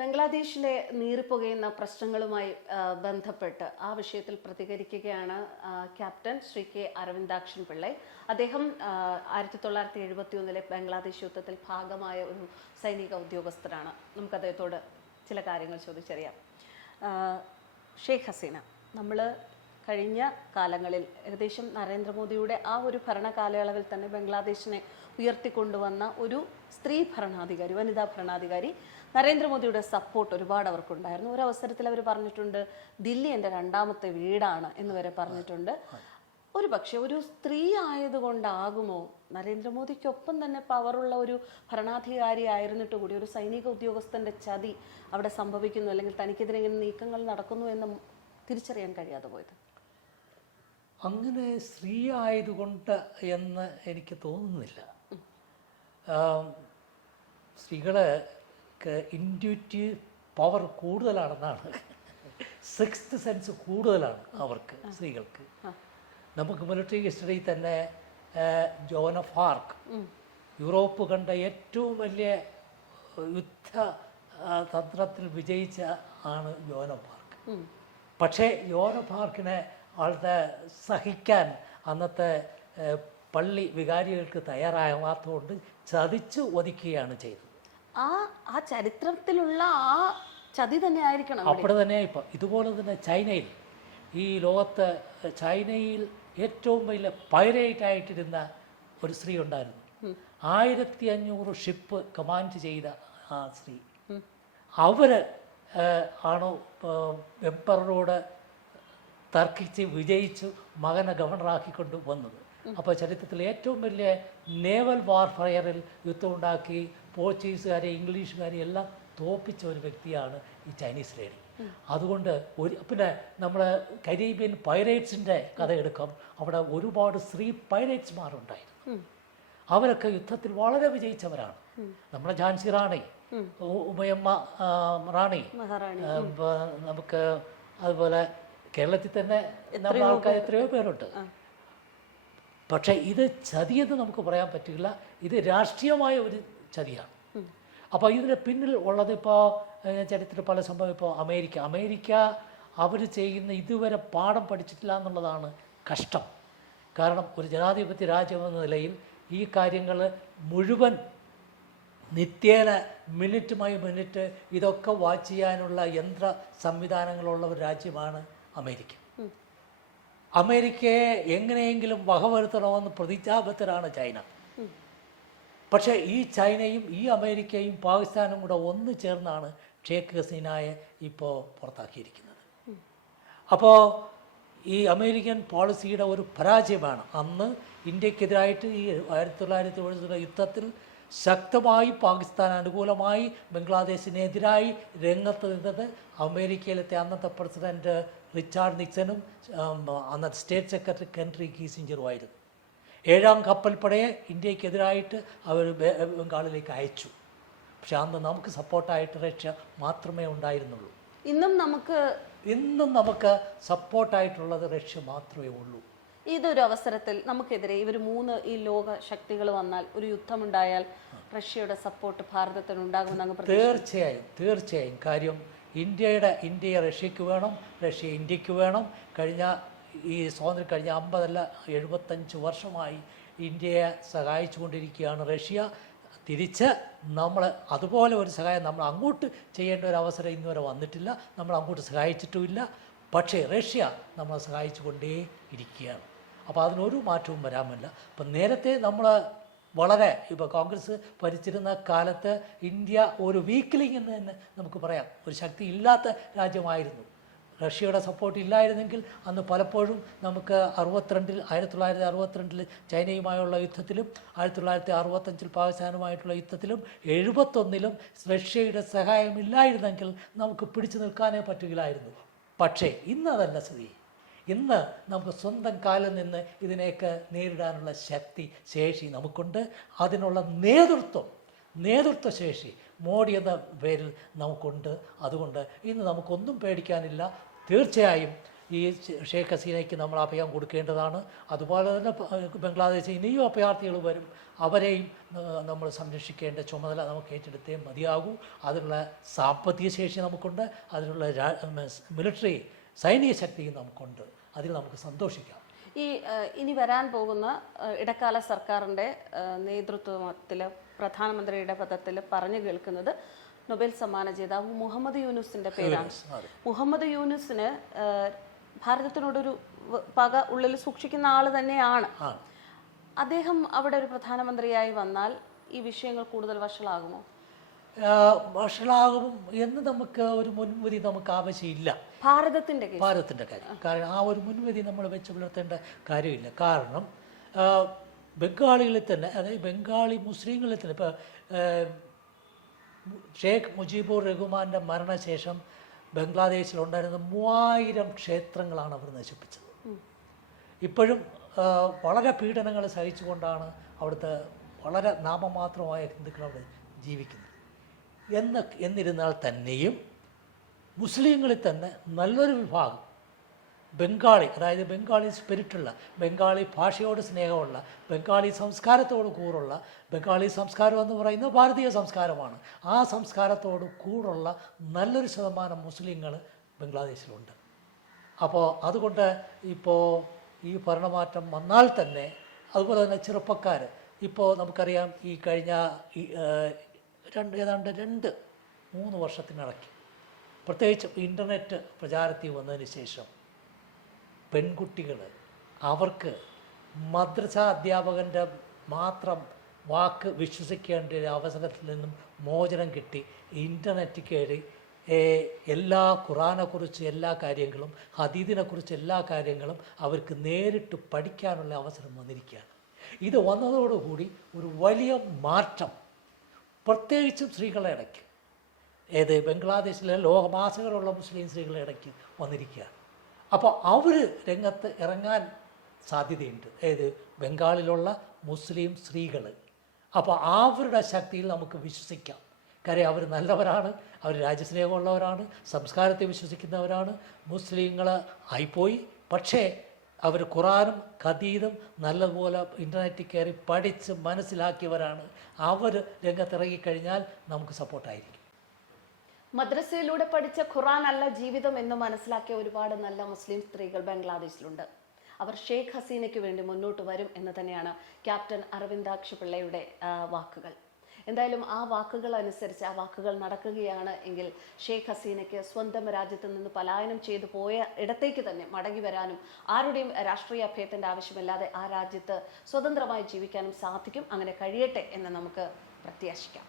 ബംഗ്ലാദേശിലെ നീറിപ്പുകയുന്ന പ്രശ്നങ്ങളുമായി ബന്ധപ്പെട്ട് ആ വിഷയത്തിൽ പ്രതികരിക്കുകയാണ് ക്യാപ്റ്റൻ ശ്രീ കെ അരവിന്ദാക്ഷൻ പിള്ളൈ അദ്ദേഹം ആയിരത്തി തൊള്ളായിരത്തി എഴുപത്തി ഒന്നിലെ ബംഗ്ലാദേശ് യുദ്ധത്തിൽ ഭാഗമായ ഒരു സൈനിക ഉദ്യോഗസ്ഥരാണ് നമുക്ക് അദ്ദേഹത്തോട് ചില കാര്യങ്ങൾ ചോദിച്ചറിയാം. ഷെയ്ഖ് ഹസീന നമ്മൾ കഴിഞ്ഞ കാലങ്ങളിൽ ഏകദേശം നരേന്ദ്രമോദിയുടെ ആ ഒരു ഭരണ കാലയളവിൽ തന്നെ ബംഗ്ലാദേശിനെ ഉയർത്തിക്കൊണ്ടുവന്ന ഒരു സ്ത്രീ ഭരണാധികാരി വനിതാ ഭരണാധികാരി നരേന്ദ്രമോദിയുടെ സപ്പോർട്ട് ഒരുപാട് അവർക്കുണ്ടായിരുന്നു. ഒരു അവസരത്തിൽ അവർ പറഞ്ഞിട്ടുണ്ട് ദില്ലി എന്റെ രണ്ടാമത്തെ വീടാണ് എന്ന് വരെ പറഞ്ഞിട്ടുണ്ട്. ഒരു പക്ഷെ ഒരു സ്ത്രീ ആയതുകൊണ്ടാകുമോ നരേന്ദ്രമോദിക്കൊപ്പം തന്നെ പവറുള്ള ഒരു ഭരണാധികാരി ആയിരുന്നിട്ട് കൂടി ഒരു സൈനിക ഉദ്യോഗസ്ഥന്റെ ചതി അവിടെ സംഭവിക്കുന്നു അല്ലെങ്കിൽ തനിക്കെതിരെ ഇങ്ങനെ നീക്കങ്ങൾ നടക്കുന്നു എന്ന് തിരിച്ചറിയാൻ കഴിയാതെ പോയത്? അങ്ങനെ സ്ത്രീ ആയതുകൊണ്ട് എന്ന് എനിക്ക് തോന്നുന്നില്ല. സ്ത്രീകൾ ഇൻഡ്യൂറ്റീവ് പവർ കൂടുതലാണെന്നാണ്. സിക്സ്ത് സെൻസ് കൂടുതലാണ് അവർക്ക് സ്ത്രീകൾക്ക്. നമുക്ക് മിലിറ്ററി ഹിസ്റ്ററി തന്നെ Joan Joan of Arc Europe കണ്ട ഏറ്റവും വലിയ യുദ്ധ തന്ത്രത്തിൽ വിജയിച്ച ആണ് ജോൻ ഓഫ് ആർക്ക് പക്ഷേ ജോൻ ഓഫ് ആർക്കിനെ ആളുടെ സഹിക്കാൻ അന്നത്തെ പള്ളി വികാരികൾക്ക് തയ്യാറാകാത്തതുകൊണ്ട് ചതിച്ചു ഒതുക്കുകയാണ് ചെയ്തത്. ആ ആ ചരിത്രത്തിലുള്ള ആ ചതി തന്നെ ആയിരിക്കണം അവിടെ തന്നെ ഇപ്പം. ഇതുപോലെ തന്നെ ചൈനയിൽ ഈ ലോകത്ത് ചൈനയിൽ ഏറ്റവും വലിയ പൈറേറ്റ് ആയിട്ടിരുന്ന ഒരു സ്ത്രീ ഉണ്ടായിരുന്നു. ആയിരത്തി അഞ്ഞൂറ് ഷിപ്പ് കമാൻഡ് ചെയ്ത ആ സ്ത്രീ. അവർ ആണോ എംപറോട് തർക്കിച്ച് വിജയിച്ചു മകനെ ഗവർണറാക്കിക്കൊണ്ട് വന്നത്. അപ്പോൾ ചരിത്രത്തിൽ ഏറ്റവും വലിയ നേവൽ വാർഫയറിൽ യുദ്ധമുണ്ടാക്കി പോർച്ചുഗീസുകാരെ ഇംഗ്ലീഷുകാരെ എല്ലാം തോപ്പിച്ച ഒരു വ്യക്തിയാണ് ഈ ചൈനീസ് ലേഡി. അതുകൊണ്ട് ഒരു പിന്നെ നമ്മുടെ കരീബിയൻ പൈറേറ്റ്സിന്റെ കഥ എടുക്കാം. അവിടെ ഒരുപാട് സ്ത്രീ പൈറേറ്റ്സ്മാരുണ്ടായിരുന്നു. അവരൊക്കെ യുദ്ധത്തിൽ വളരെ വിജയിച്ചവരാണ്. നമ്മുടെ ഝാൻസി റാണി ഉമയമ്മ റാണി നമുക്ക് അതുപോലെ കേരളത്തിൽ തന്നെ നമ്മുടെ ആൾക്കാർ എത്രയോ പേരുണ്ട്. പക്ഷേ ഇത് ചതിയെന്ന് നമുക്ക് പറയാൻ പറ്റില്ല. ഇത് രാഷ്ട്രീയമായ ഒരു ചതിയാണ്. അപ്പോൾ ഇതിന് പിന്നിൽ ഉള്ളത് ഇപ്പോൾ ചരിത്രത്തിൽ പല സംഭവം ഇപ്പോൾ അമേരിക്ക. അമേരിക്ക അവർ ചെയ്യുന്ന ഇതുവരെ പാഠം പഠിച്ചിട്ടില്ല എന്നുള്ളതാണ് കഷ്ടം. കാരണം ഒരു ജനാധിപത്യ രാജ്യം എന്ന നിലയിൽ ഈ കാര്യങ്ങൾ മുഴുവൻ നിത്യേന മിനിറ്റുമായി മിനിറ്റ് ഇതൊക്കെ വാച്ച് ചെയ്യാനുള്ള യന്ത്ര സംവിധാനങ്ങളുള്ള ഒരു രാജ്യമാണ് അമേരിക്ക. അമേരിക്കയെ എങ്ങനെയെങ്കിലും വകവരുത്തണമെന്ന് പ്രതിജ്ഞാബദ്ധരാണ് ചൈന. പക്ഷേ ഈ ചൈനയും ഈ അമേരിക്കയും പാകിസ്ഥാനും കൂടെ ഒന്ന് ചേർന്നാണ് ഷേഖ് ഹസീനായെ ഇപ്പോൾ പുറത്താക്കിയിരിക്കുന്നത്. അപ്പോൾ ഈ അമേരിക്കൻ പോളിസിയുടെ ഒരു പരാജയമാണ്. അന്ന് ഇന്ത്യക്കെതിരായിട്ട് ഈ ആയിരത്തി തൊള്ളായിരത്തി എഴുപതിലെ യുദ്ധത്തിൽ ശക്തമായി പാകിസ്ഥാൻ അനുകൂലമായി ബംഗ്ലാദേശിനെതിരായി രംഗത്ത് നിന്നത് അമേരിക്കയിലത്തെ അന്നത്തെ പ്രസിഡന്റ് റിച്ചാർഡ് നിക്സനും അന്നത്തെ സ്റ്റേറ്റ് സെക്രട്ടറി കെൻട്രി കീസിഞ്ചറുമായിരുന്നു ഏഴാം കപ്പൽപ്പടയെ ഇന്ത്യക്കെതിരായിട്ട് അവർ ബംഗാളിലേക്ക് അയച്ചു. പക്ഷെ അന്ന് നമുക്ക് സപ്പോർട്ടായിട്ട് റഷ്യ മാത്രമേ ഉണ്ടായിരുന്നുള്ളൂ. ഇന്നും നമുക്ക് ഇന്നും നമുക്ക് സപ്പോർട്ടായിട്ടുള്ളത് റഷ്യ മാത്രമേ ഉള്ളൂ. ഇതൊരു അവസരത്തിൽ നമുക്കെതിരെ ഇവർ മൂന്ന് ഈ ലോക ശക്തികൾ വന്നാൽ ഒരു യുദ്ധമുണ്ടായാൽ റഷ്യയുടെ സപ്പോർട്ട് ഭാരതത്തിന് ഉണ്ടാകുമെന്ന് തീർച്ചയായും തീർച്ചയായും. കാര്യം ഇന്ത്യയുടെ ഇന്ത്യയെ റഷ്യക്ക് വേണം റഷ്യ ഇന്ത്യയ്ക്ക് വേണം. കഴിഞ്ഞ ഈ സ്വാതന്ത്ര്യം കഴിഞ്ഞ അമ്പതല്ല എഴുപത്തഞ്ച് വർഷമായി ഇന്ത്യയെ സഹായിച്ചുകൊണ്ടിരിക്കുകയാണ് റഷ്യ. തിരിച്ച് നമ്മൾ അതുപോലെ ഒരു സഹായം നമ്മൾ അങ്ങോട്ട് ചെയ്യേണ്ട ഒരു അവസരം ഇന്നുവരെ വന്നിട്ടില്ല. നമ്മൾ അങ്ങോട്ട് സഹായിച്ചിട്ടുമില്ല. പക്ഷേ റഷ്യ നമ്മളെ സഹായിച്ചു കൊണ്ടേ ഇരിക്കുകയാണ്. അപ്പോൾ അതിനൊരു മാറ്റവും വരാമല്ല. അപ്പം നേരത്തെ നമ്മൾ വളരെ ഇപ്പോൾ കോൺഗ്രസ് ഭരിച്ചിരുന്ന കാലത്ത് ഇന്ത്യ ഒരു വീക്ക്ലിംഗ് എന്ന് തന്നെ നമുക്ക് പറയാം. ഒരു ശക്തി ഇല്ലാത്ത രാജ്യമായിരുന്നു. റഷ്യയുടെ സപ്പോർട്ട് ഇല്ലായിരുന്നെങ്കിൽ അന്ന് പലപ്പോഴും നമുക്ക് അറുപത്തിരണ്ടിൽ ആയിരത്തി തൊള്ളായിരത്തി അറുപത്തിരണ്ടിൽ ചൈനയുമായുള്ള യുദ്ധത്തിലും ആയിരത്തി തൊള്ളായിരത്തി അറുപത്തഞ്ചിൽ പാകിസ്ഥാനുമായിട്ടുള്ള യുദ്ധത്തിലും എഴുപത്തൊന്നിലും റഷ്യയുടെ സഹായമില്ലായിരുന്നെങ്കിൽ നമുക്ക് പിടിച്ചു നിൽക്കാനേ പറ്റുകയില്ലായിരുന്നു. പക്ഷേ ഇന്ന് അതല്ല സ്ഥിതി. ഇന്ന് നമുക്ക് സ്വന്തം കാലിൽ നിന്ന് ഇതിനെയൊക്കെ നേരിടാനുള്ള ശക്തി ശേഷി നമുക്കുണ്ട്. അതിനുള്ള നേതൃത്വം നേതൃത്വ ശേഷി മോഡി എന്ന പേരിൽ നമുക്കുണ്ട്. അതുകൊണ്ട് ഇന്ന് നമുക്കൊന്നും പേടിക്കാനില്ല. തീർച്ചയായും ഈ ഷേഖ് ഹസീനയ്ക്ക് നമ്മൾ അഭയം കൊടുക്കേണ്ടതാണ്. അതുപോലെ തന്നെ ബംഗ്ലാദേശിൽ ഇനിയും അഭയാർത്ഥികൾ വരും. അവരെയും നമ്മൾ സംരക്ഷിക്കേണ്ട ചുമതല നമുക്ക് ഏറ്റെടുത്തേ മതിയാകൂ. അതിനുള്ള സാമ്പത്തിക ശേഷി നമുക്കുണ്ട്. അതിനുള്ള മിലിറ്ററി സൈനിക ശക്തിയും നമുക്കുണ്ട്. അതിൽ നമുക്ക് സന്തോഷിക്കാം. ഈ ഇനി വരാൻ പോകുന്ന ഇടക്കാല സർക്കാരിന്റെ നേതൃത്വത്തിൽ പ്രധാനമന്ത്രിയുടെ പദത്തിൽ പറഞ്ഞു കേൾക്കുന്നത് നൊബേൽ സമ്മാന ജേതാവ് മുഹമ്മദ് യൂനുസിന്റെ പേരാണ്. മുഹമ്മദ് യൂനുസിന് ഭാരതത്തിനോടൊരു പക ഉള്ളിൽ സൂക്ഷിക്കുന്ന ആൾ തന്നെയാണ്. അദ്ദേഹം അവിടെ ഒരു പ്രധാനമന്ത്രിയായി വന്നാൽ ഈ വിഷയങ്ങൾ കൂടുതൽ വഷളാകുമോ? വഷളാകും എന്ന് നമുക്ക് ഒരു മുൻവിധി നമുക്ക് ആവശ്യമില്ല. ഭാരതത്തിന്റെ ഭാരതത്തിന്റെ കാര്യം. കാരണം ആ ഒരു മുൻവിധി നമ്മൾ വെച്ച് പുലർത്തേണ്ട കാര്യമില്ല. കാരണം ബംഗാളികളിൽ തന്നെ അതായത് ബംഗാളി മുസ്ലിങ്ങളിൽ തന്നെ ഇപ്പോൾ ഷേഖ് മുജീബുർ റഹ്മാന്റെ മരണശേഷം ബംഗ്ലാദേശിലുണ്ടായിരുന്ന മൂവായിരം ക്ഷേത്രങ്ങളാണ് അവർ നശിപ്പിച്ചത്. ഇപ്പോഴും വളരെ പീഡനങ്ങൾ സഹിച്ചുകൊണ്ടാണ് അവിടുത്തെ വളരെ നാമമാത്രമായ ഹിന്ദുക്കൾ അവിടെ ജീവിക്കുന്നത്. എന്ന് എന്നിരുന്നാൽ തന്നെയും മുസ്ലിങ്ങളിൽ തന്നെ നല്ലൊരു വിഭാഗം ബംഗാളി അതായത് ബംഗാളി സ്പിരിറ്റുള്ള ബംഗാളി ഭാഷയോട് സ്നേഹമുള്ള ബംഗാളി സംസ്കാരത്തോട് കൂറുള്ള ബംഗാളി സംസ്കാരം എന്ന് പറയുന്നത് ഭാരതീയ സംസ്കാരമാണ്. ആ സംസ്കാരത്തോട് കൂടുള്ള നല്ലൊരു ശതമാനം മുസ്ലിങ്ങൾ ബംഗ്ലാദേശിലുണ്ട്. അപ്പോൾ അതുകൊണ്ട് ഇപ്പോൾ ഈ ഭരണമാറ്റം വന്നാൽ തന്നെ അതുപോലെ തന്നെ ചെറുപ്പക്കാർ ഇപ്പോൾ നമുക്കറിയാം ഈ കഴിഞ്ഞ ഈ രണ്ട് ഏതാണ്ട് രണ്ട് മൂന്ന് വർഷത്തിനിടയ്ക്ക് പ്രത്യേകിച്ച് ഇന്റർനെറ്റ് പ്രചാരത്തിൽ വന്നതിന് ശേഷം പെൺകുട്ടികൾ അവർക്ക് മദ്രസ അധ്യാപകന്റെ മാത്രം വാക്ക് വിശ്വസിക്കേണ്ട ഒരു അവസരത്തിൽ നിന്നും മോചനം കിട്ടി. ഇന്റർനെറ്റ് കയറി എല്ലാ ഖുറാനെക്കുറിച്ച് എല്ലാ കാര്യങ്ങളും ഹദീദിനെക്കുറിച്ച് എല്ലാ കാര്യങ്ങളും അവർക്ക് നേരിട്ട് പഠിക്കാനുള്ള അവസരം വന്നിരിക്കുകയാണ്. ഇത് വന്നതോടുകൂടി ഒരു വലിയ മാറ്റം പ്രത്യേകിച്ചും സ്ത്രീകളുടെ ഇടയ്ക്ക്. ഏത് ബംഗ്ലാദേശിലെ ലോകമാസകരുള്ള മുസ്ലിം സ്ത്രീകളുടെ ഇടയ്ക്ക് വന്നിരിക്കുകയാണ്. അപ്പോൾ അവർ രംഗത്ത് ഇറങ്ങാൻ സാധ്യതയുണ്ട്. അതായത് ബംഗാളിലുള്ള മുസ്ലിം സ്ത്രീകൾ അപ്പോൾ അവരുടെ ശക്തിയിൽ നമുക്ക് വിശ്വസിക്കാം. കാര്യം അവർ നല്ലവരാണ് അവർ രാജ്യസ്നേഹമുള്ളവരാണ് സംസ്കാരത്തെ വിശ്വസിക്കുന്നവരാണ് മുസ്ലിങ്ങൾ ആയിപ്പോയി. പക്ഷേ അവർ ഖുറാനും ഖദീദും നല്ലതുപോലെ ഇന്റർനെറ്റിൽ കയറി പഠിച്ച് മനസ്സിലാക്കിയവരാണ്. അവർ രംഗത്തിറങ്ങിക്കഴിഞ്ഞാൽ നമുക്ക് സപ്പോർട്ടായിരിക്കും മദ്രസയിലൂടെ പഠിച്ച ഖുറാൻ അല്ല ജീവിതം എന്ന് മനസ്സിലാക്കിയ ഒരുപാട് നല്ല മുസ്ലിം സ്ത്രീകൾ ബംഗ്ലാദേശിലുണ്ട്. അവർ ഷെയ്ഖ് ഹസീനയ്ക്ക് വേണ്ടി മുന്നോട്ട് വരും എന്ന് തന്നെയാണ് ക്യാപ്റ്റൻ അരവിന്ദാക്ഷ പിള്ളയുടെ വാക്കുകൾ. എന്തായാലും ആ വാക്കുകൾ അനുസരിച്ച് ആ വാക്കുകൾ നടക്കുകയാണ് എങ്കിൽ ഷെയ്ഖ് ഹസീനയ്ക്ക് സ്വന്തം രാജ്യത്ത് നിന്ന് പലായനം ചെയ്തു പോയ ഇടത്തേക്ക് തന്നെ മടങ്ങി വരാനും ആരുടെയും രാഷ്ട്രീയ അഭയത്തിന്റെ ആവശ്യമില്ലാതെ ആ രാജ്യത്ത് സ്വതന്ത്രമായി ജീവിക്കാനും സാധിക്കും. അങ്ങനെ കഴിയട്ടെ എന്ന് നമുക്ക് പ്രത്യാശിക്കാം.